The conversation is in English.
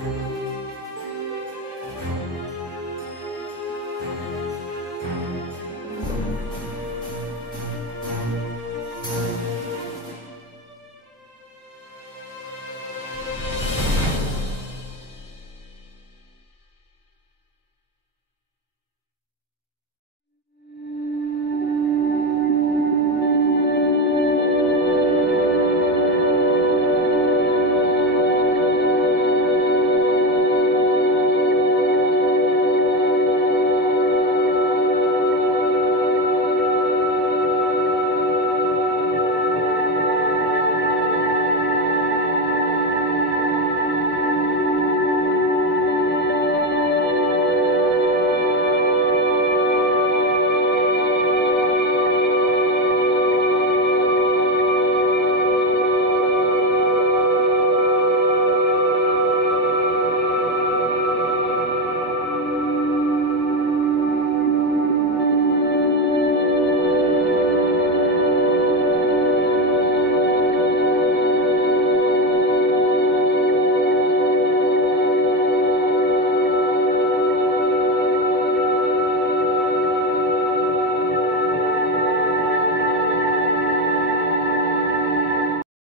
thank you